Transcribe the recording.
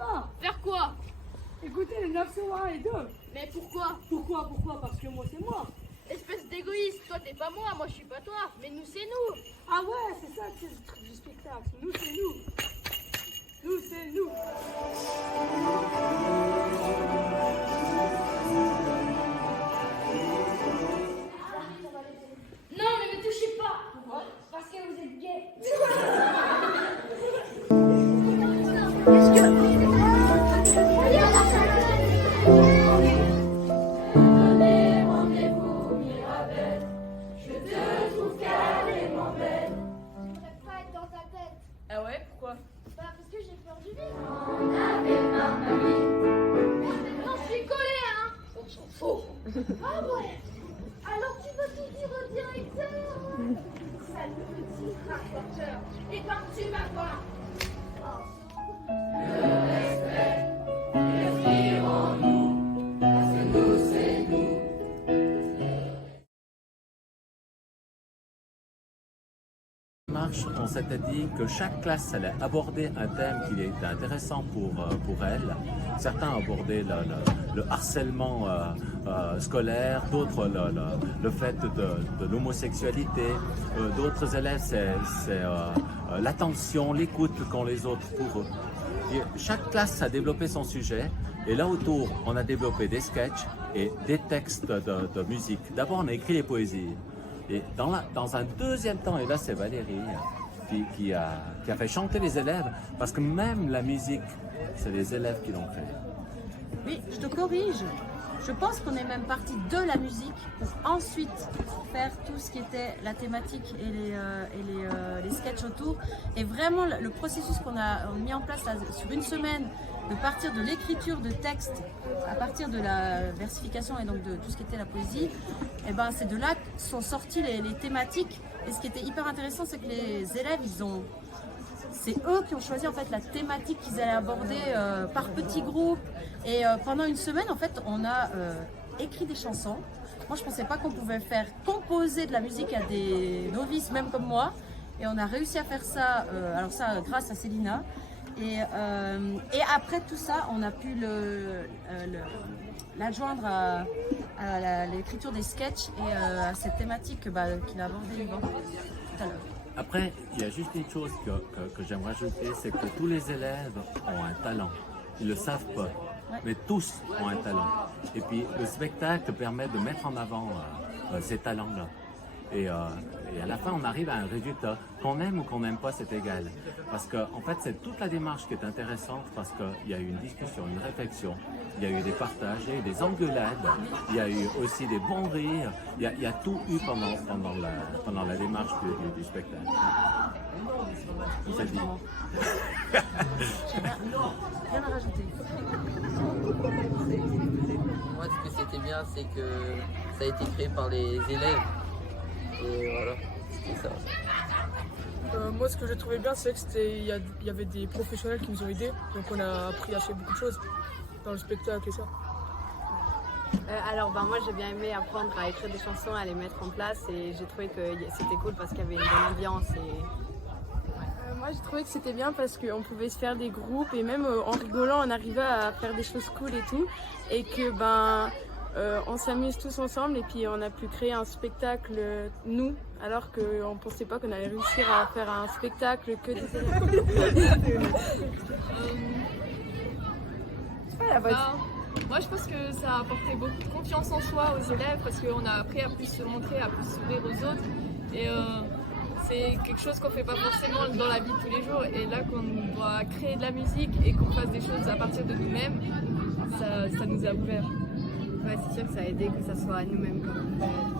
gamin. Faire quoi? Écoutez les 9 sur 1 et 2. Mais pourquoi? Pourquoi? Parce que moi c'est moi. Espèce d'égoïste, toi t'es pas moi je suis pas toi, mais nous c'est nous. Ah ouais, c'est ça que c'est le truc du spectacle. Nous c'est nous. Nous c'est nous. Non mais me touchez pas. Pourquoi? Parce que vous êtes gay. Ah ouais, pourquoi? Bah parce que j'ai peur du vide. Non, je suis collé, hein. On s'en fout. Ah ouais. Alors tu vas tout dire au directeur. Sale petit rapporteur. Et ben tu vas voir. On s'était dit que chaque classe allait aborder un thème qui était intéressant pour elle. Certains abordaient le harcèlement scolaire, d'autres le fait de l'homosexualité, d'autres élèves c'est l'attention, l'écoute qu'ont les autres pour eux. Et chaque classe a développé son sujet et là autour on a développé des sketchs et des textes de musique. D'abord on a écrit les poésies. Et dans un deuxième temps, et là c'est Valérie qui a fait chanter les élèves, parce que même la musique, c'est les élèves qui l'ont fait. Oui, je te corrige. Je pense qu'on est même parti de la musique pour ensuite faire tout ce qui était la thématique et les sketchs autour. Et vraiment, le processus qu'on a mis en place là, sur une semaine, de partir de l'écriture de textes à partir de la versification et donc de tout ce qui était la poésie, et ben c'est de là que sont sorties les thématiques. Et ce qui était hyper intéressant, c'est que les élèves, c'est eux qui ont choisi en fait la thématique qu'ils allaient aborder par petits groupes. Et pendant une semaine, en fait, on a écrit des chansons. Moi, je pensais pas qu'on pouvait faire composer de la musique à des novices, même comme moi. Et on a réussi à faire ça. Alors ça, grâce à Célina. Et après tout ça, on a pu l'adjoindre à l'écriture des sketchs et à cette thématique qu'il a abordée Yvan tout à l'heure. Après, il y a juste une chose que j'aimerais ajouter, c'est que tous les élèves ont un talent. Ils ne le savent pas, mais tous ont un talent. Et puis le spectacle permet de mettre en avant ces talents-là. Et à la fin, on arrive à un résultat. Qu'on aime ou qu'on n'aime pas, c'est égal. Parce qu'en fait, c'est toute la démarche qui est intéressante parce qu'il y a eu une discussion, une réflexion, il y a eu des partages, il y a eu des engueulades, il y a eu aussi des bons rires, il y a tout eu pendant la démarche du spectacle. C'est dit. Rien à rajouter. Moi, ce que c'était bien, c'est que ça a été créé par les élèves. Et voilà, c'était ça. Moi, ce que j'ai trouvé bien, c'est qu'il y avait des professionnels qui nous ont aidés. Donc, on a appris assez beaucoup de choses dans le spectacle et ça. Alors moi j'ai bien aimé apprendre à écrire des chansons, à les mettre en place et j'ai trouvé que c'était cool parce qu'il y avait une bonne ambiance. Moi j'ai trouvé que c'était bien parce qu'on pouvait se faire des groupes et même en rigolant on arrivait à faire des choses cool et tout. Et que on s'amuse tous ensemble et puis on a pu créer un spectacle nous alors qu'on ne pensait pas qu'on allait réussir à faire un spectacle que des élèves. Moi je pense que ça a apporté beaucoup de confiance en soi aux élèves parce qu'on a appris à plus se montrer, à plus s'ouvrir aux autres et c'est quelque chose qu'on ne fait pas forcément dans la vie de tous les jours et là qu'on doit créer de la musique et qu'on fasse des choses à partir de nous-mêmes, ça nous a ouvert. Ouais, c'est sûr que ça a aidé que ça soit à nous-mêmes comme on fait.